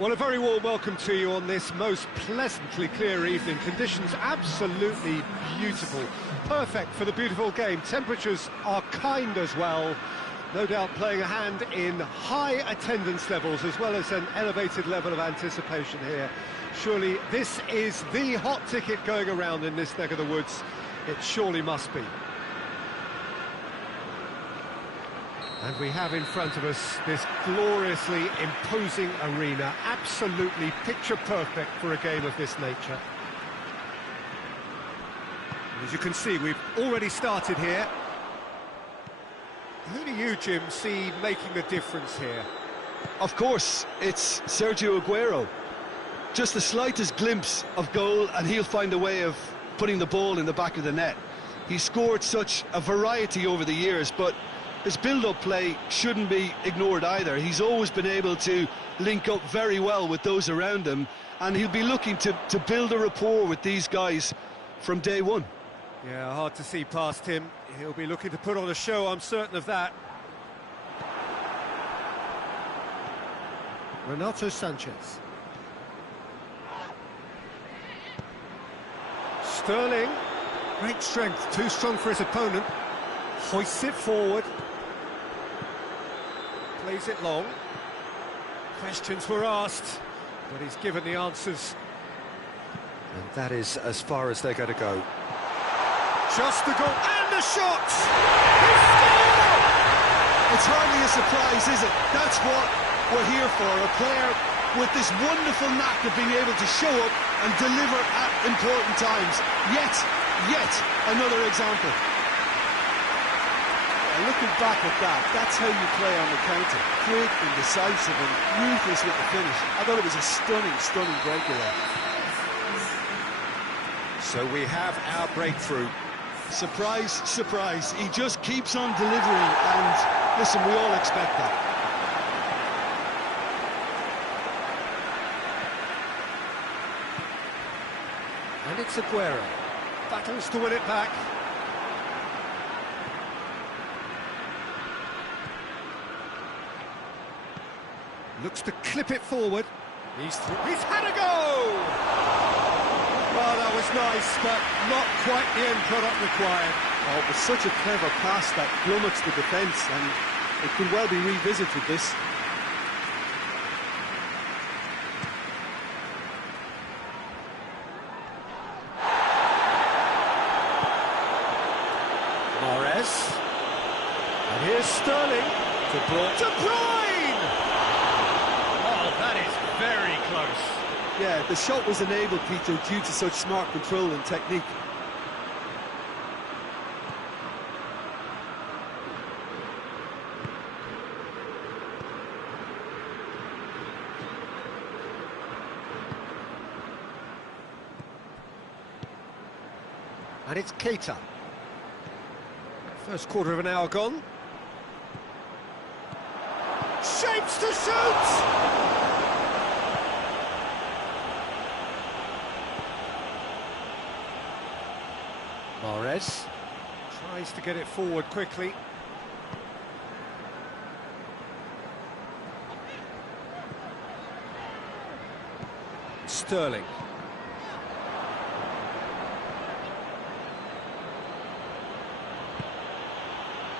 Well, a very warm welcome to you on this most pleasantly clear evening. Conditions absolutely beautiful. Perfect for the beautiful game. Temperatures are kind as well. No doubt playing a hand in high attendance levels as well as an elevated level of anticipation here. Surely this is the hot ticket going around in this neck of the woods. It surely must be. And we have in front of us this gloriously imposing arena, absolutely picture perfect for a game of this nature. As you can see, we've already started here. Who do you, Jim, see making the difference here? Of course, it's Sergio Aguero. Just the slightest glimpse of goal and he'll find a way of putting the ball in the back of the net. He's scored such a variety over the years, but his build-up play shouldn't be ignored either. He's always been able to link up very well with those around him, and he'll be looking to build a rapport with these guys from day one. Yeah, hard to see past him. He'll be looking to put on a show, I'm certain of that. Renato Sanchez. Sterling. Great strength, too strong for his opponent. Hoists it forward. Plays it long. Questions were asked, but he's given the answers. And that is as far as they're going to go. Just the goal, and the shot! He scored! It's hardly a surprise, is it? That's what we're here for, a player with this wonderful knack of being able to show up and deliver at important times. Yet another example. Looking back at that, that's how you play on the counter. Quick and decisive and ruthless with the finish. I thought it was a stunning breakaway. So we have our breakthrough. Surprise, surprise. He just keeps on delivering, and listen, we all expect that. And it's Aguero. Battles to win it back. Looks to clip it forward. He's had a go! Well, that was nice, but not quite the end product required. Oh, it was such a clever pass that plummets the defence, and it could well be revisited, this. Mahrez. And here's Sterling. De Bruyne! Oh, that is very close. Yeah, the shot was enabled, Peter, due to such smart control and technique. And it's Keita. First quarter of an hour gone. Shapes to shoot! Mahrez tries to get it forward quickly. Sterling.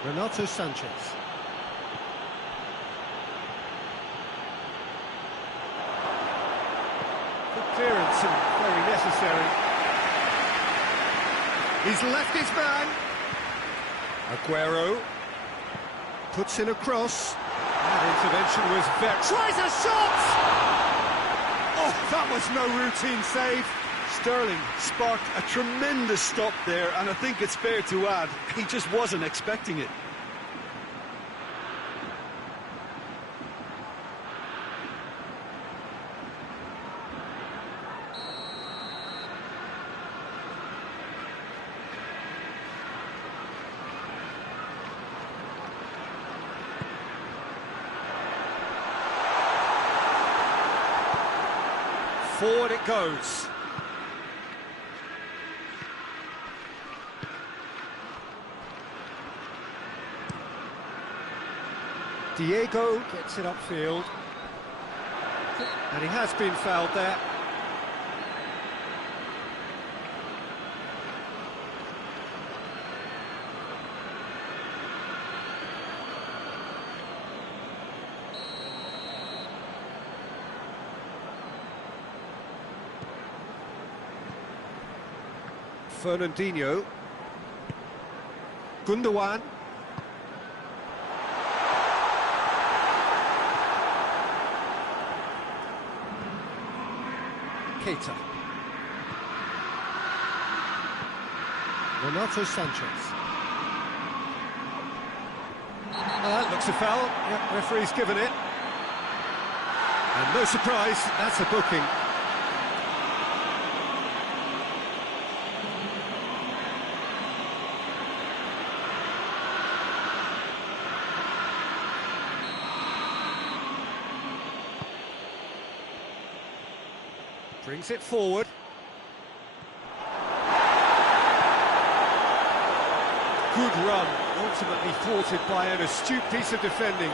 Renato Sanchez. Good clearance and very necessary. He's left his man. Aguero puts in a cross. That intervention was very... Tries a shot! Oh, that was no routine save. Sterling sparked a tremendous stop there, and I think it's fair to add, he just wasn't expecting it. Forward it goes. Diego gets it upfield. And he has been fouled there. Fernandinho. Gundogan. Keita. Renato Sanchez. That looks a foul. Yep, referee's given it. And no surprise, that's a booking. Brings it forward. Good run, ultimately thwarted by an astute piece of defending.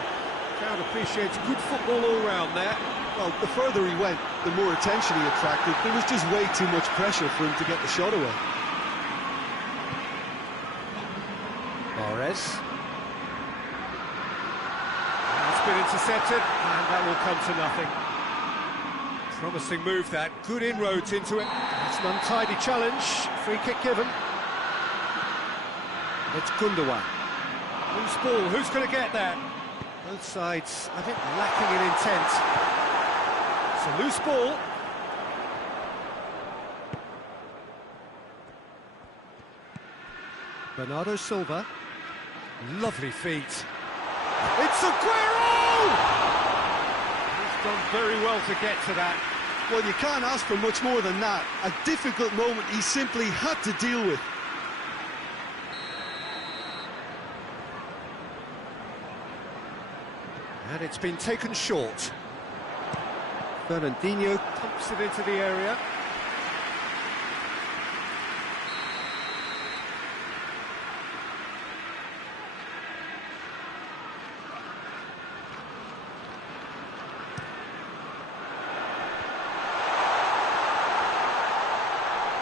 Crowd appreciates good football all round there. Well, the further he went, the more attention he attracted. There was just way too much pressure for him to get the shot away. Mahrez. It's been intercepted, and that will come to nothing. Promising move that, good inroads into it. It's an untidy challenge, free kick given. It's Gundogan. Loose ball, who's going to get that? Both sides, I think, lacking in intent. It's a loose ball. Bernardo Silva. Lovely feet. It's Aguero! Done very well to get to that. Well, you can't ask for much more than that. A difficult moment he simply had to deal with. And it's been taken short. Fernandinho pumps it into the area.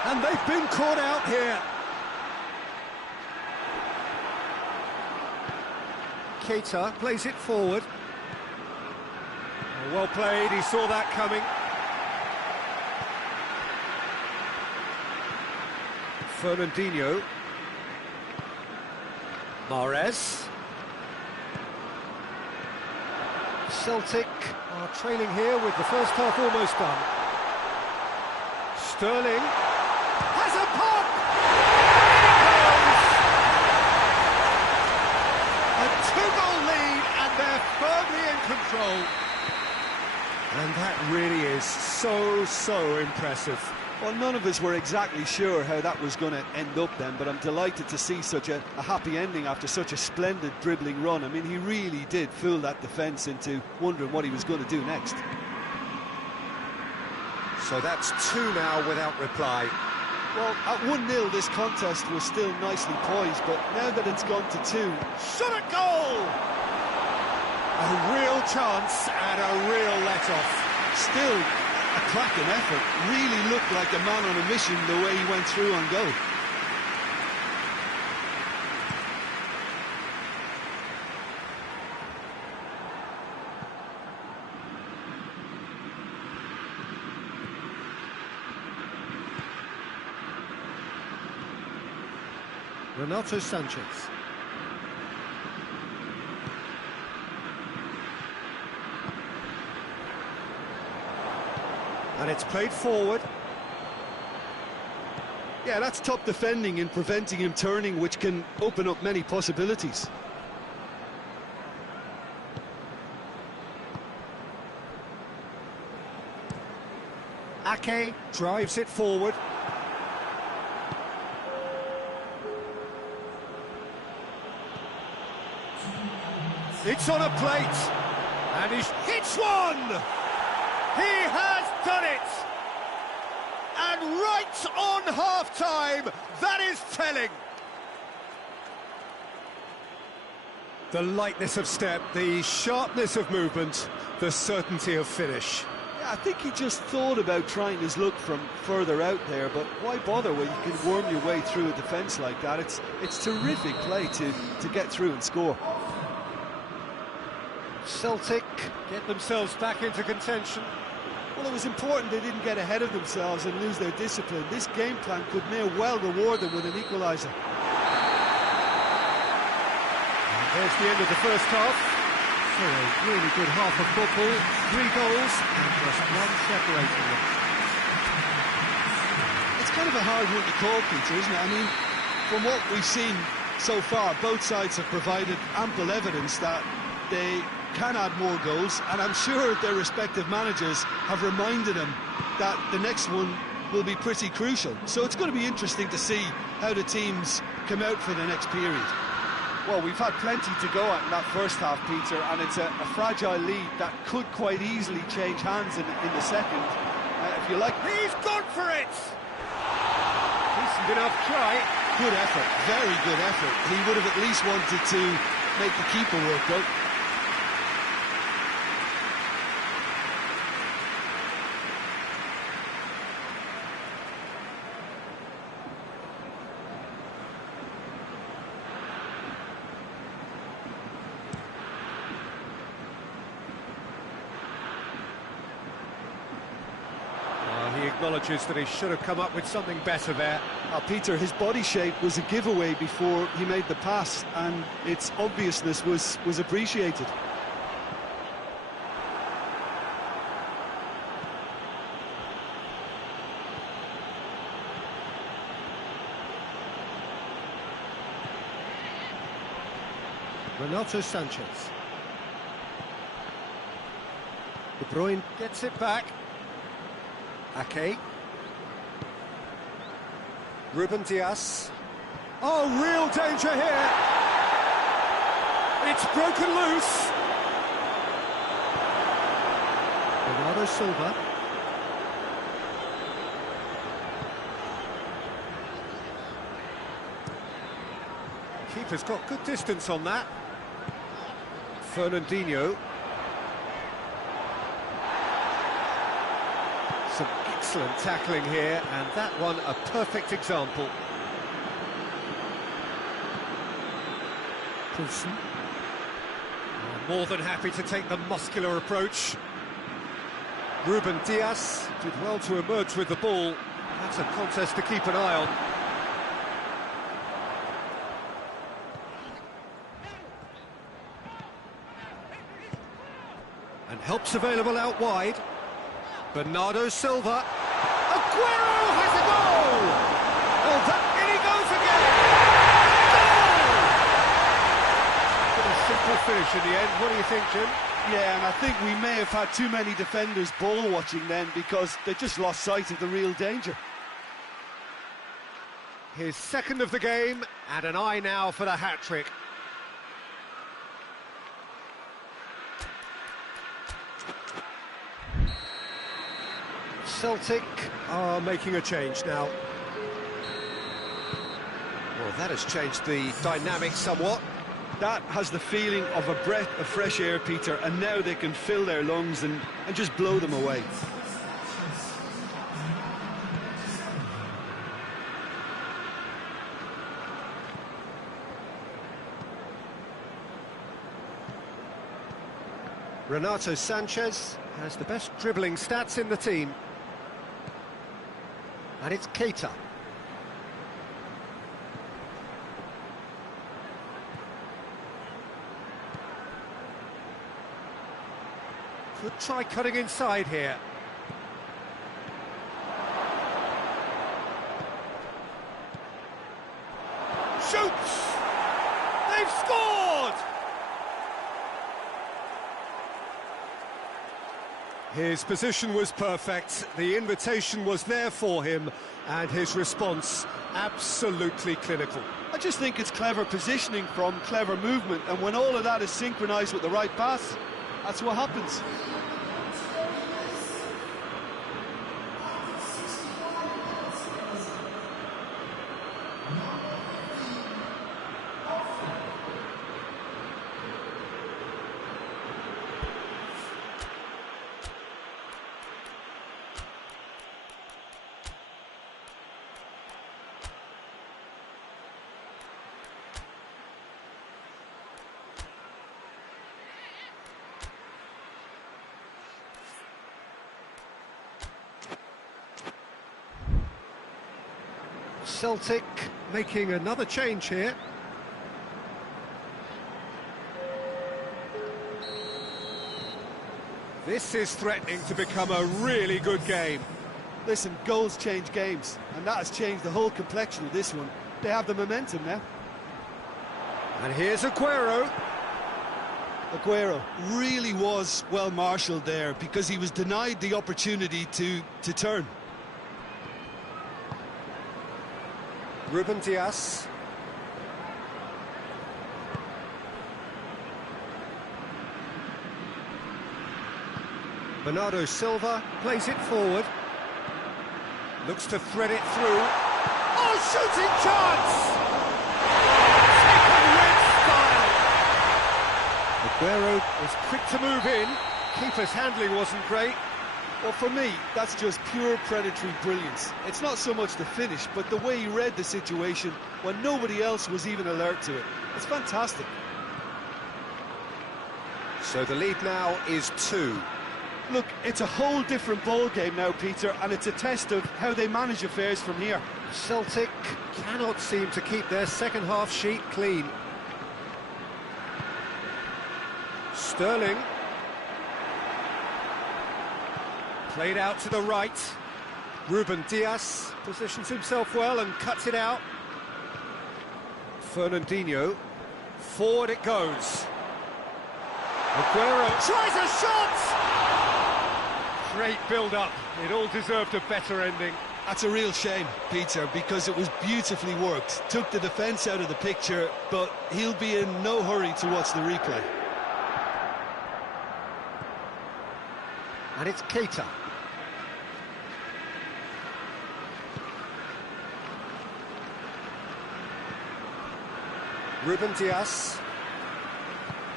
And they've been caught out here. Keita plays it forward. Oh, well played, he saw that coming. Fernandinho. Mahrez. Celtic are trailing here with the first half almost done. Sterling. Has a pop! A 2-goal lead, and they're firmly in control. And that really is so impressive. Well, none of us were exactly sure how that was going to end up then, but I'm delighted to see such a happy ending after such a splendid dribbling run. I mean, he really did fool that defence into wondering what he was going to do next. So that's 2 now without reply. Well, at 1-0 this contest was still nicely poised, but now that it's gone to 2... Shot at goal! A real chance and a real let-off. Still a cracking effort. Really looked like a man on a mission the way he went through on goal. Renato Sanchez. And it's played forward. Yeah, that's top defending in preventing him turning, which can open up many possibilities. Ake drives it forward. It's on a plate, and he hits one! He has done it! And right on half-time, that is telling! The lightness of step, the sharpness of movement, the certainty of finish. I think he just thought about trying his luck from further out there, but why bother when you can worm your way through a defence like that? It's terrific play to get through and score. Celtic get themselves back into contention. Well, it was important they didn't get ahead of themselves and lose their discipline. This game plan could may well reward them with an equaliser. And there's the end of the first half. So a really good half of football, 3 goals and just one separating them. It's kind of a hard one to call, Peter, isn't it? I mean, from what we've seen so far, both sides have provided ample evidence that they can add more goals, and I'm sure their respective managers have reminded them that the next one will be pretty crucial. So it's going to be interesting to see how the teams come out for the next period. Well, we've had plenty to go at in that first half, Peter, and it's a fragile lead that could quite easily change hands in the second. If you like... He's gone for it! Decent enough try. Good effort, very good effort. He would have at least wanted to make the keeper work, though. He acknowledges that he should have come up with something better there. Peter, his body shape was a giveaway before he made the pass, and its obviousness was appreciated. Renato Sanchez. De Bruyne gets it back. Ake. Ruben Dias. Oh, real danger here. It's broken loose. Bernardo Silva. Keeper's got good distance on that. Fernandinho. Some excellent tackling here, and that one a perfect example. Poulsen. More than happy to take the muscular approach. Ruben Dias did well to emerge with the ball. That's a contest to keep an eye on. And help's available out wide. Bernardo Silva. Aguero has a goal! Oh, in he goes again! Goal! But a simple finish in the end. What do you think, Jim? Yeah, and I think we may have had too many defenders ball watching then, because they just lost sight of the real danger. His second of the game, and an eye now for the hat-trick. Celtic are making a change now. Well, that has changed the dynamic somewhat. That has the feeling of a breath of fresh air, Peter, and now they can fill their lungs and just blow them away. Renato Sanchez has the best dribbling stats in the team. And it's Keita. Could try cutting inside here. Shoots! They've scored! His position was perfect, the invitation was there for him, and his response absolutely clinical. I just think it's clever positioning from clever movement, and when all of that is synchronised with the right pass, that's what happens. Celtic making another change here. This is threatening to become a really good game. Listen, goals change games, and that has changed the whole complexion of this one. They have the momentum now. And here's Aguero. Aguero really was well marshalled there because he was denied the opportunity to turn. Ruben Dias. Bernardo Silva plays it forward. Looks to thread it through. Oh, shooting chance! Aguero was quick to move in. Keeper's handling wasn't great. Well, for me, that's just pure predatory brilliance. It's not so much the finish, but the way he read the situation when nobody else was even alert to it. It's fantastic. So the lead now is 2. Look, it's a whole different ball game now, Peter, and it's a test of how they manage affairs from here. Celtic cannot seem to keep their second half sheet clean. Sterling. Played out to the right. Ruben Dias positions himself well and cuts it out. Fernandinho. Forward it goes. Aguero tries a shot! Great build-up. It all deserved a better ending. That's a real shame, Peter, because it was beautifully worked. Took the defence out of the picture, but he'll be in no hurry to watch the replay. And it's Keita. Ruben Dias.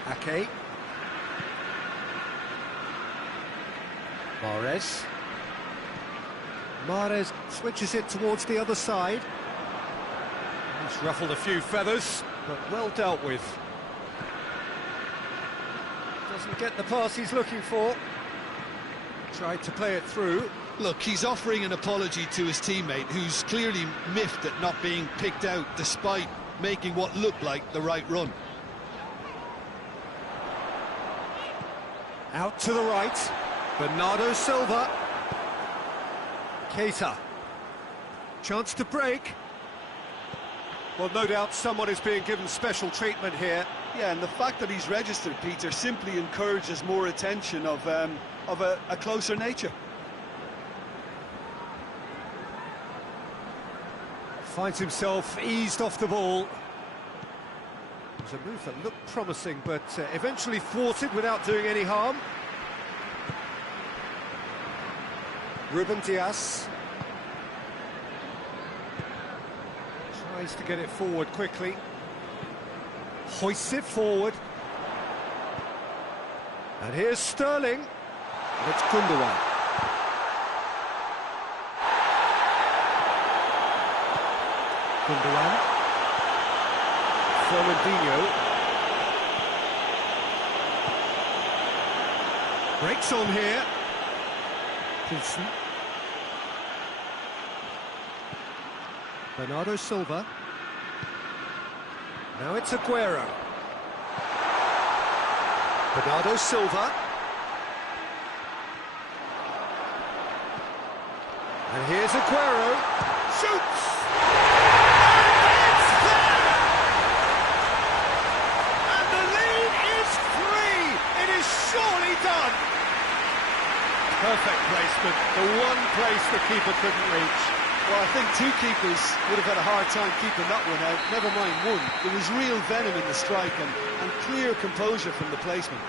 Ake. Mahrez switches it towards the other side. He's ruffled a few feathers, but well dealt with. Doesn't get the pass he's looking for. Tried to play it through. Look, he's offering an apology to his teammate, who's clearly miffed at not being picked out despite making what looked like the right run. Out to the right. Bernardo Silva. Keita. Chance to break. Well, no doubt someone is being given special treatment here. Yeah, and the fact that he's registered, Peter, simply encourages more attention of a closer nature. Finds himself eased off the ball. It was a move that looked promising, but eventually thwarted without doing any harm. Ruben Dias tries to get it forward quickly. Hoists it forward. And here's Sterling. And it's Gundogan. Gundogan. Fernandinho. Breaks on here. Pilsen. Bernardo Silva. Now it's Aguero. Bernardo Silva. And here's Aguero. Shoots! And it's there! And the lead is 3! It is surely done! Perfect placement, the one place the keeper couldn't reach. Well, I think two keepers would have had a hard time keeping that one out, never mind one. There was real venom in the strike and clear composure from the placement.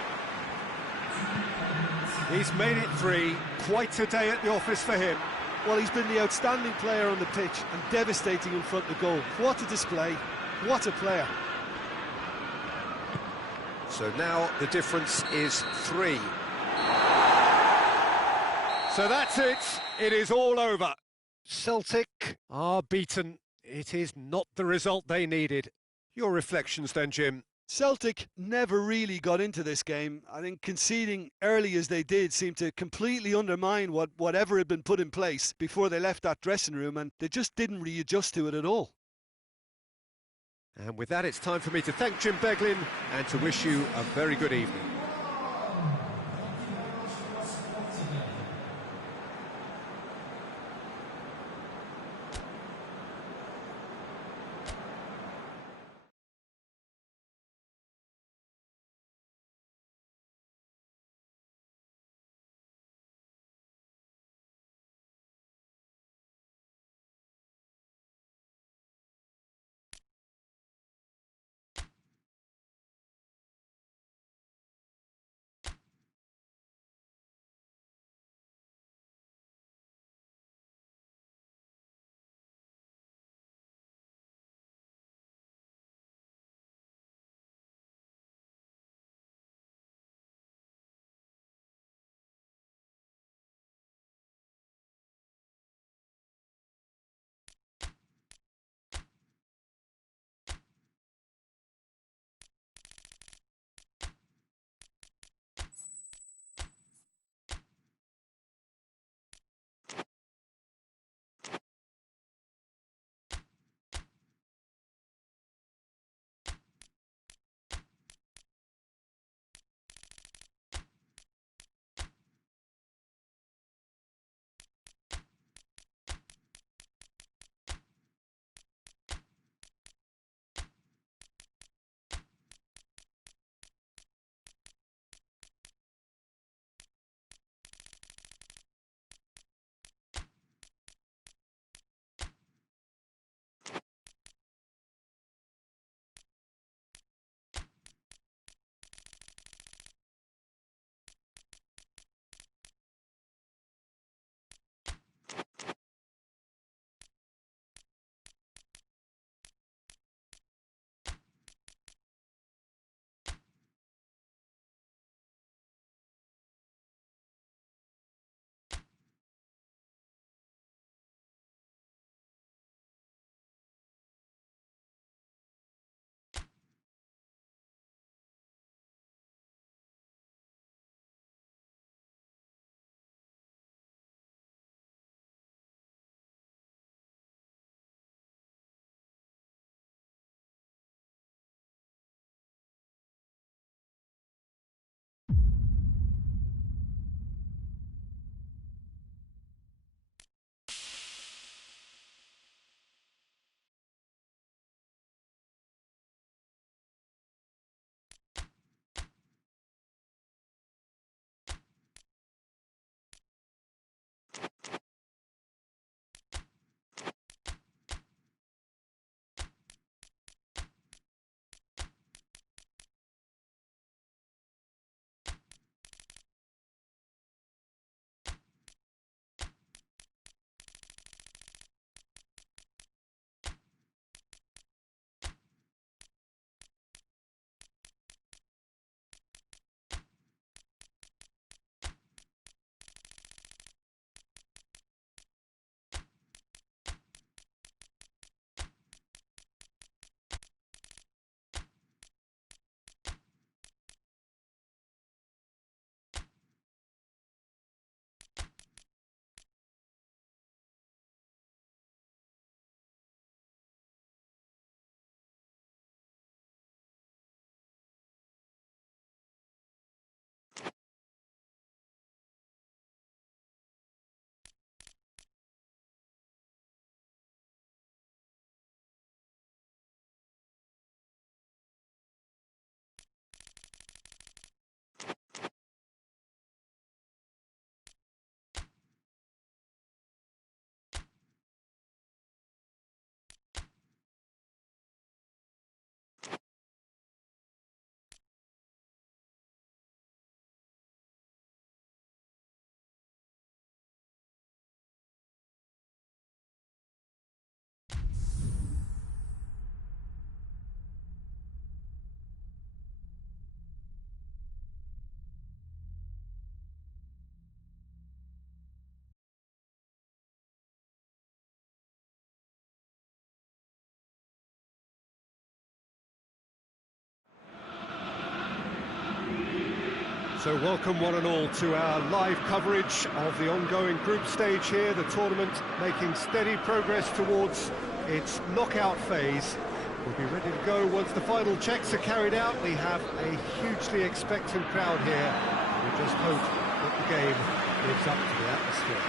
He's made it 3, quite a day at the office for him. Well, he's been the outstanding player on the pitch and devastating in front of goal. What a display, what a player. So now the difference is 3. So that's it, it is all over. Celtic are beaten. It is not the result they needed. Your reflections then, Jim? Celtic never really got into this game. I think conceding early as they did seemed to completely undermine whatever had been put in place before they left that dressing room, and they just didn't readjust to it at all. And with that, it's time for me to thank Jim Beglin and to wish you a very good evening. So welcome one and all to our live coverage of the ongoing group stage here, the tournament making steady progress towards its knockout phase. We'll be ready to go once the final checks are carried out. We have a hugely expectant crowd here. We just hope that the game lives up to the atmosphere.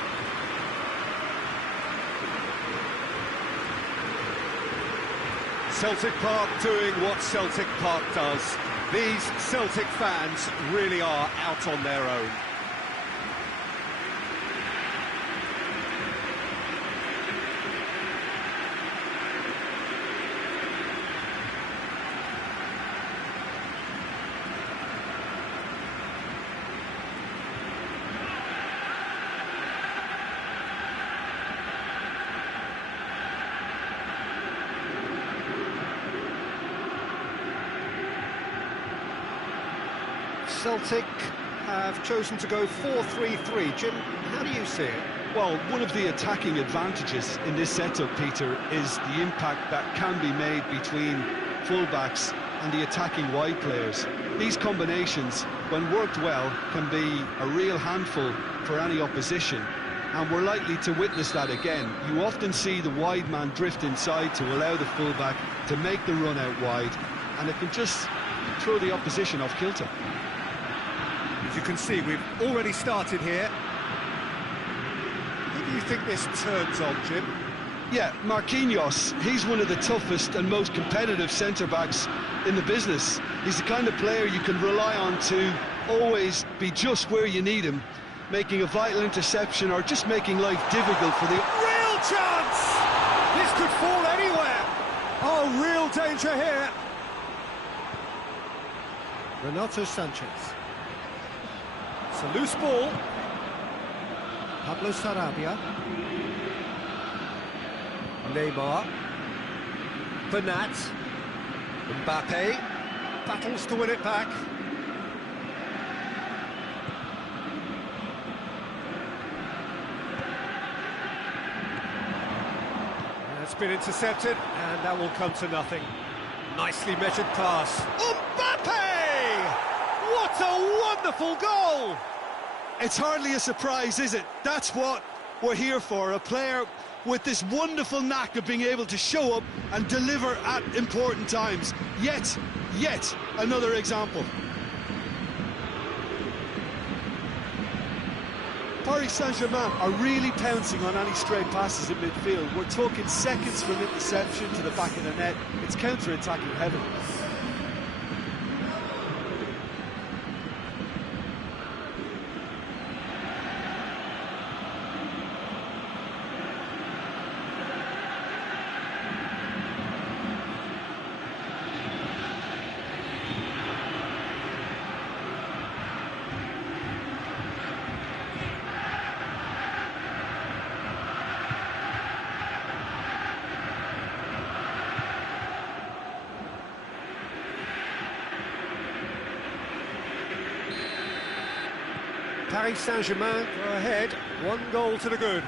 Celtic Park doing what Celtic Park does. These Celtic fans really are out on their own. Celtic have chosen to go 4-3-3. Jim, how do you see it? Well, one of the attacking advantages in this setup, Peter, is the impact that can be made between fullbacks and the attacking wide players. These combinations, when worked well, can be a real handful for any opposition, and we're likely to witness that again. You often see the wide man drift inside to allow the fullback to make the run out wide, and it can just throw the opposition off kilter. As you can see, we've already started here. Who do you think this turns on, Jim? Yeah, Marquinhos, he's one of the toughest and most competitive centre-backs in the business. He's the kind of player you can rely on to always be just where you need him, making a vital interception or just making life difficult for the... Real chance! This could fall anywhere! Oh, real danger here! Renato Sanchez. It's a loose ball. Pablo Sarabia. Neymar. Bernat. Mbappe. Battles to win it back. It's been intercepted, and that will come to nothing. Nicely measured pass. Mbappe! What a wonderful goal! It's hardly a surprise, is it? That's what we're here for, a player with this wonderful knack of being able to show up and deliver at important times. Yet another example. Paris Saint-Germain are really pouncing on any stray passes in midfield. We're talking seconds from interception to the back of the net. It's counter-attacking heaven. Paris Saint-Germain go ahead, 1 goal to the good.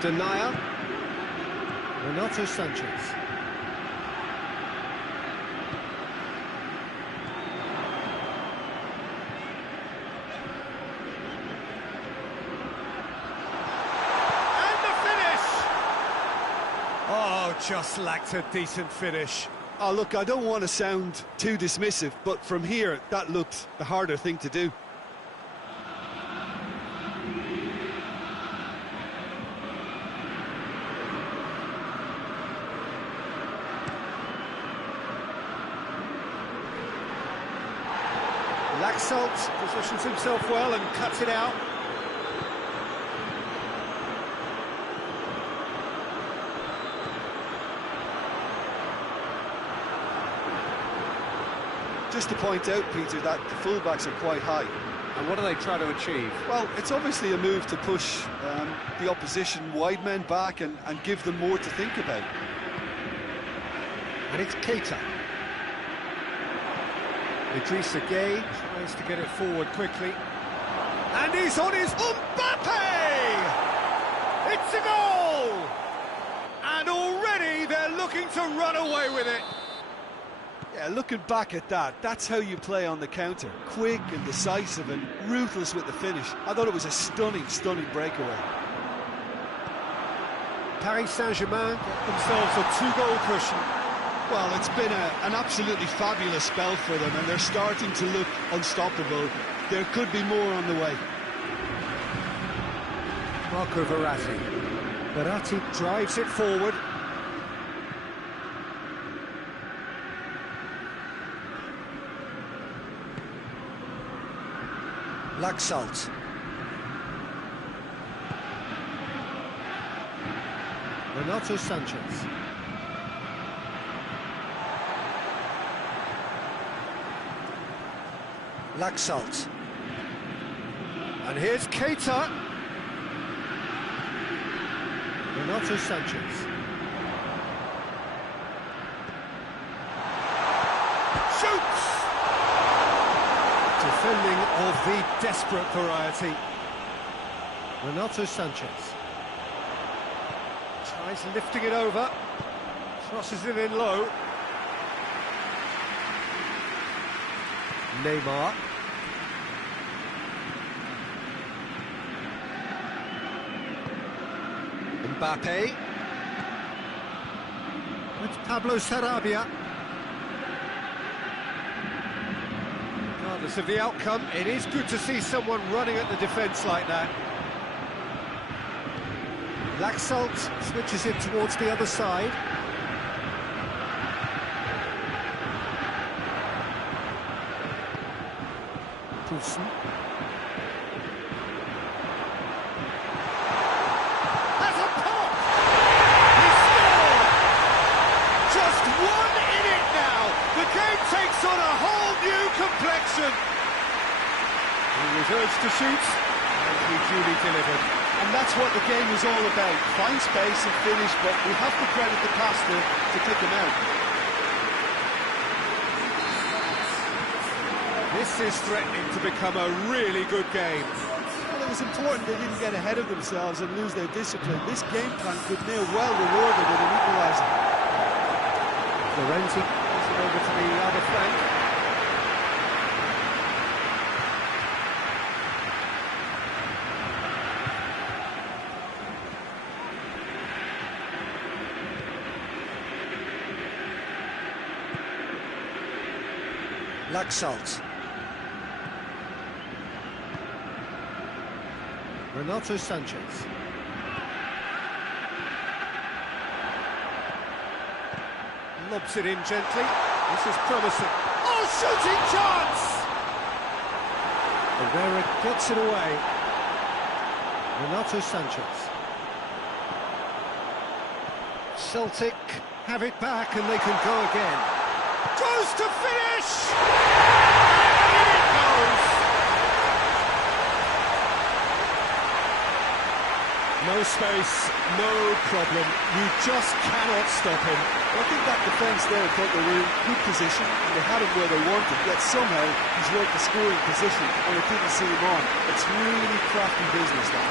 Denial. Renato Sanchez. Oh, just lacked a decent finish. Oh, look, I don't want to sound too dismissive, but from here, that looked the harder thing to do. Laxalt positions himself well and cuts it out. Just to point out, Peter, that the fullbacks are quite high. And what do they try to achieve? Well, it's obviously a move to push the opposition wide men back and give them more to think about. And it's Keita. Idrissa Gueye tries to get it forward quickly. And he's on his Mbappe! It's a goal! And already they're looking to run away with it. Yeah, looking back at that, that's how you play on the counter. Quick and decisive and ruthless with the finish. I thought it was a stunning, stunning breakaway. Paris Saint-Germain got themselves a 2-goal cushion. Well, it's been an absolutely fabulous spell for them, and they're starting to look unstoppable. There could be more on the way. Marco Verratti. Verratti drives it forward. Laxalt. Renato Sanchez. Laxalt. And here's Keita. Renato Sanchez. Shoots! Defending of the desperate variety. Renato Sanchez. Tries lifting it over. Crosses it in low. Neymar. Mbappe. It's Pablo Sarabia. Regardless of the outcome, it is good to see someone running at the defence like that. Laxalt switches it towards the other side. Poulsen. Has a pop! He scored! Just one in it now. The game takes on a whole new complexion. He was urged to shoot, and he duly delivered. And that's what the game is all about. Find space and finish, but we have to credit the passer to take him out. This is threatening to become a really good game. Well, it was important they didn't get ahead of themselves and lose their discipline. This game plan could near well reward them with an equaliser. Florenzi goes it over to the other flank. Laxalt. Renato Sanchez. Lobs it in gently. This is promising. Oh, shooting chance! Herrera gets it away. Renato Sanchez. Celtic have it back and they can go again. Goes to finish! And in it goes! No space, no problem. You just cannot stop him. I think that defence there thought they were in good position and they had him where they wanted, yet somehow he's worked the scoring position and they couldn't see him on. It's really crafty business, that.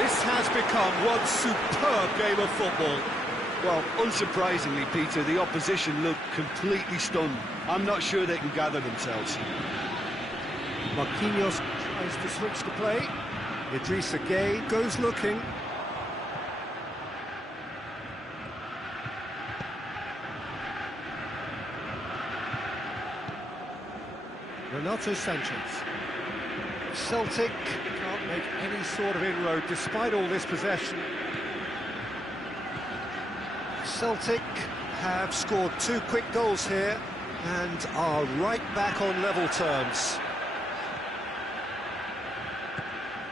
This has become one superb game of football. Well, unsurprisingly, Peter, the opposition look completely stunned. I'm not sure they can gather themselves. Marquinhos tries to switch the play. Idrissa Gueye goes looking. Renato Sanchez. Celtic can't make any sort of inroad despite all this possession. Celtic have scored 2 quick goals here and are right back on level terms.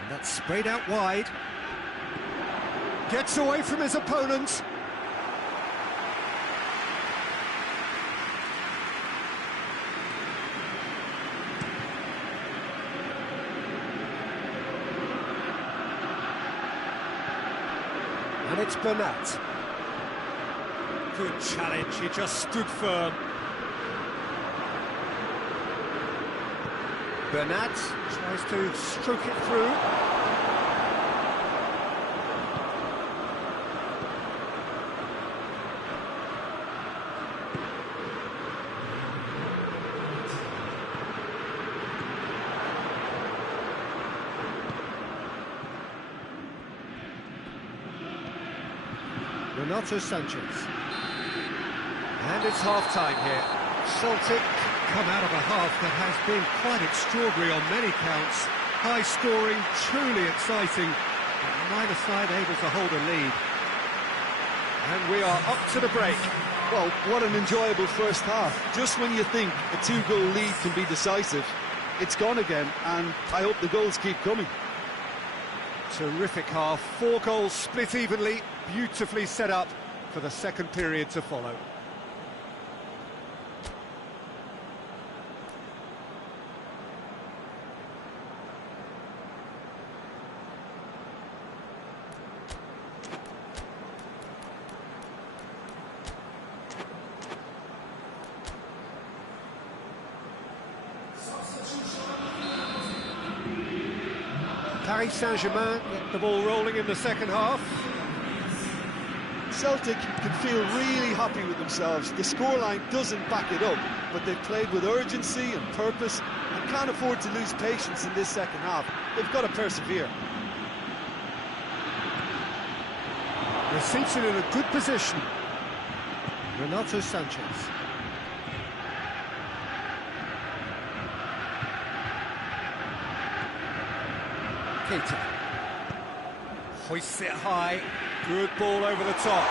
And that's sprayed out wide. Gets away from his opponent. And it's Bernat. Good challenge, he just stood firm. Bernat tries to stroke it through. Renato Sanchez. And it's half-time here. Celtic come out of a half that has been quite extraordinary on many counts. High-scoring, truly exciting, but neither side able to hold a lead. And we are up to the break. Well, what an enjoyable first half. Just when you think a two-goal lead can be decisive, it's gone again, and I hope the goals keep coming. Terrific half, 4 goals split evenly, beautifully set up for the second period to follow. Paris Saint-Germain get the ball rolling in the second half. Celtic can feel really happy with themselves. The scoreline doesn't back it up, but they've played with urgency and purpose and can't afford to lose patience in this second half. They've got to persevere. They're seated in a good position. Renato Sanchez. Keita. Hoists it high. Good ball over the top.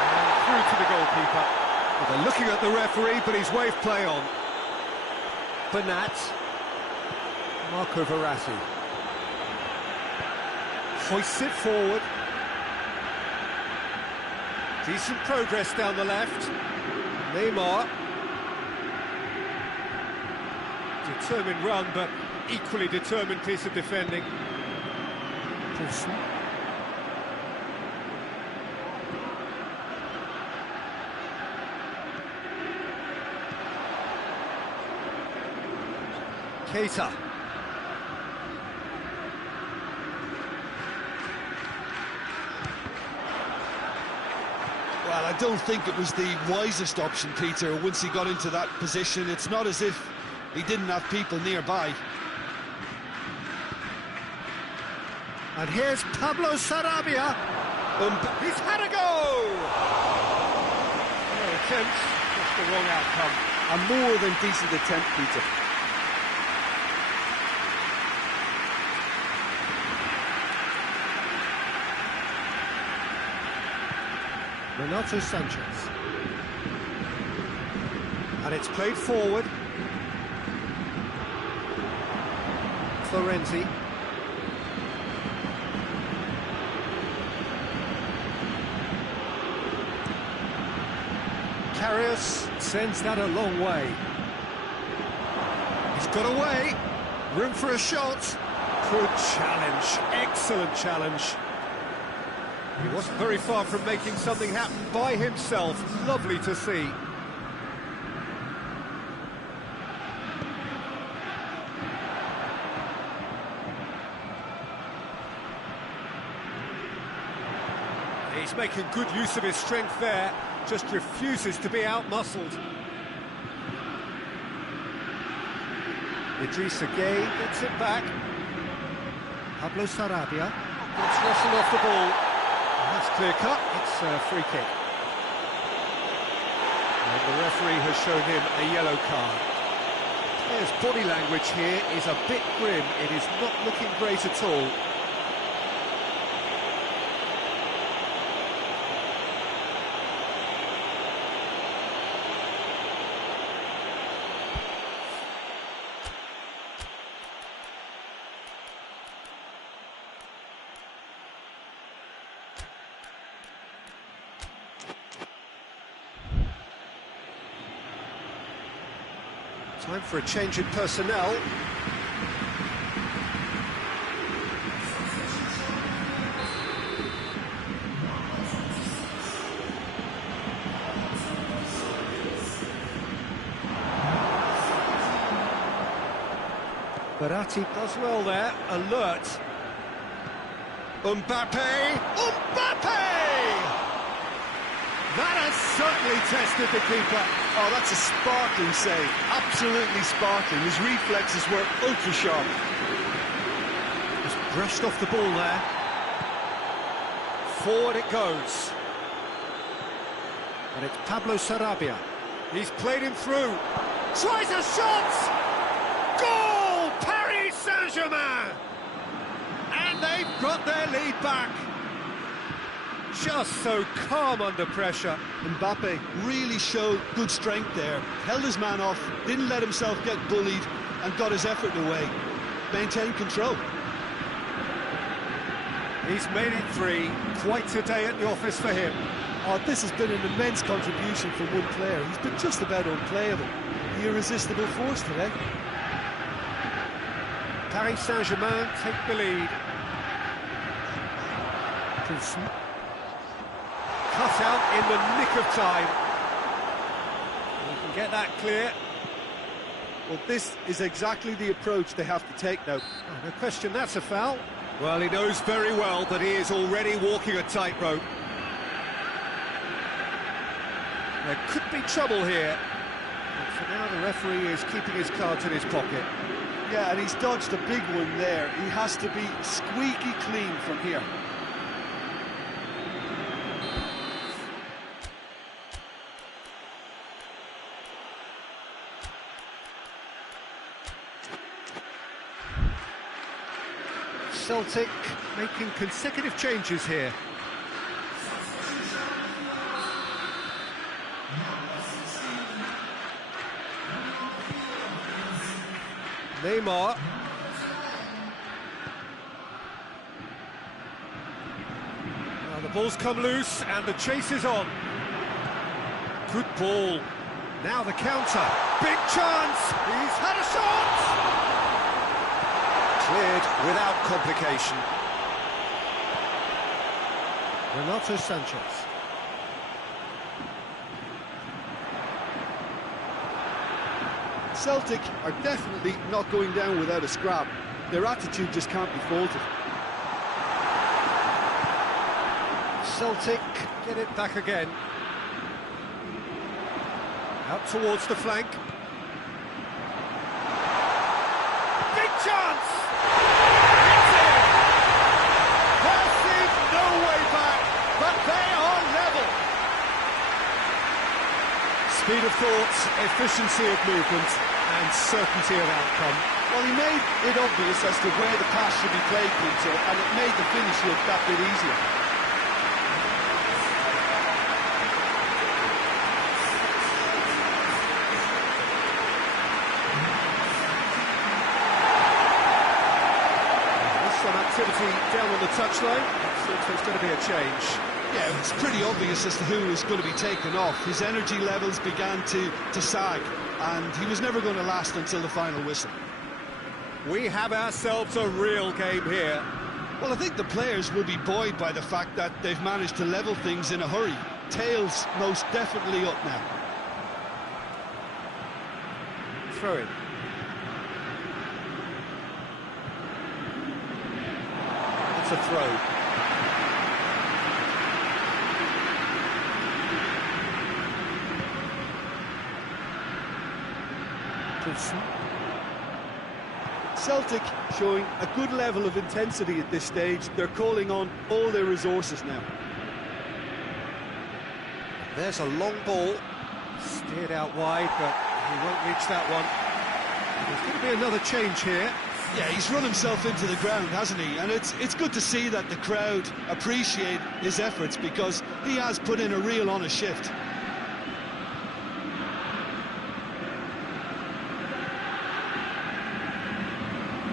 And through to the goalkeeper. Well, they're looking at the referee, but he's waved play on. Bernat. Marco Verratti. Hoists it forward. Decent progress down the left. Neymar. Determined run, but equally determined piece of defending. Paulson. Keita. Well, I don't think it was the wisest option, Peter, once he got into that position. It's not as if he didn't have people nearby. And here's Pablo Sarabia. He's had a go! No attempt, just the wrong outcome. A more than decent attempt, Peter. Renato Sanchez. And it's played forward. Florenzi. Karius sends that a long way. He's got away. Room for a shot. Good challenge. Excellent challenge. He wasn't very far from making something happen by himself. Lovely to see. He's making good use of his strength there. Just refuses to be out-muscled. Idrissa Gueye gets it back. Pablo Sarabia gets wrestled off the ball. And that's clear cut. It's a free kick. And the referee has shown him a yellow card. His body language here is a bit grim. It is not looking great at all. Time for a change in personnel. Verratti does well there, alert. Mbappe! That has certainly tested the keeper. Oh, that's a sparkling save. Absolutely sparkling. His reflexes were ultra-sharp. Just brushed off the ball there. Forward it goes. And it's Pablo Sarabia. He's played him through. Tries a shot! Goal! Paris Saint-Germain! And they've got their lead back. Just so calm under pressure. Mbappe really showed good strength there. Held his man off, didn't let himself get bullied, and got his effort away. Maintained control. He's made it 3. Quite a day at the office for him. Oh, this has been an immense contribution from one player. He's been just about unplayable. The irresistible force today. Paris Saint-Germain take the lead. Poulsen. Cut out in the nick of time. We can get that clear. Well, this is exactly the approach they have to take now. Oh, no question, that's a foul. Well, he knows very well that he is already walking a tightrope. There could be trouble here. But for now, the referee is keeping his cards in his pocket. Yeah, and he's dodged a big one there. He has to be squeaky clean from here. Celtic making consecutive changes here. Neymar. Now the ball's come loose and the chase is on. Good ball. Now the counter. Big chance. He's had a shot. Cleared without complication. Renato Sanchez. Celtic are definitely not going down without a scrap. Their attitude just can't be faulted. Celtic get it back again. Out towards the flank. Big chance! It's in! There seems no way back, but they are level. Speed of thought, efficiency of movement, and certainty of outcome. Well, he made it obvious as to where the pass should be played, Peter, and it made the finish look that bit easier. Activity down on the touchline. Seems there's going to be a change. Yeah, it's pretty obvious as to who is going to be taken off. His energy levels began to sag, and he was never going to last until the final whistle. We have ourselves a real game here. Well, I think the players will be buoyed by the fact that they've managed to level things in a hurry. Tails most definitely up now. Throw in. It's a throw. Poulsen. Celtic showing a good level of intensity at this stage. They're calling on all their resources now. There's a long ball. Steered out wide, but he won't reach that one. There's going to be another change here. Yeah, he's run himself into the ground, hasn't he? And it's good to see that the crowd appreciate his efforts, because he has put in a real honest shift.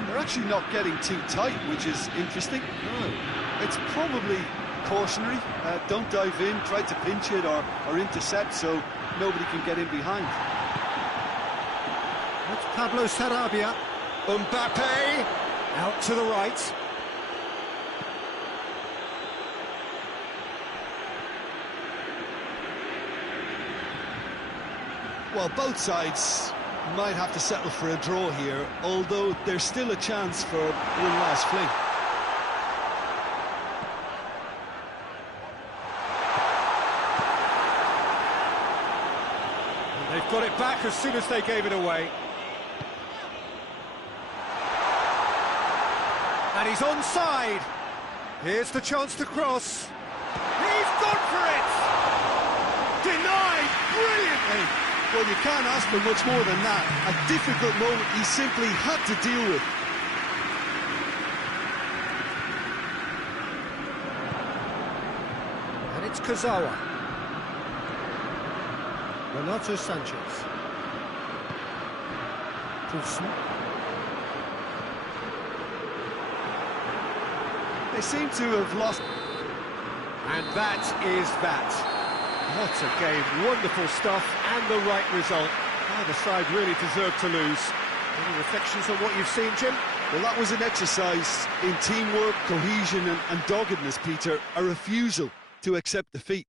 They're actually not getting too tight, which is interesting. No. It's probably cautionary. Don't dive in, try to pinch it or intercept so nobody can get in behind. That's Pablo Sarabia. Mbappe out to the right. Well, both sides might have to settle for a draw here, although there's still a chance for one last fling. They've got it back as soon as they gave it away. And he's onside. Here's the chance to cross. He's gone for it! Denied brilliantly! Well, you can't ask for much more than that. A difficult moment he simply had to deal with. And it's Kazawa. Renato Sanchez. Poulsen. They seem to have lost. And that is that. What a game, wonderful stuff, and the right result. Neither side really deserved to lose. Any reflections on what you've seen, Jim? Well, that was an exercise in teamwork, cohesion and doggedness, Peter. A refusal to accept defeat.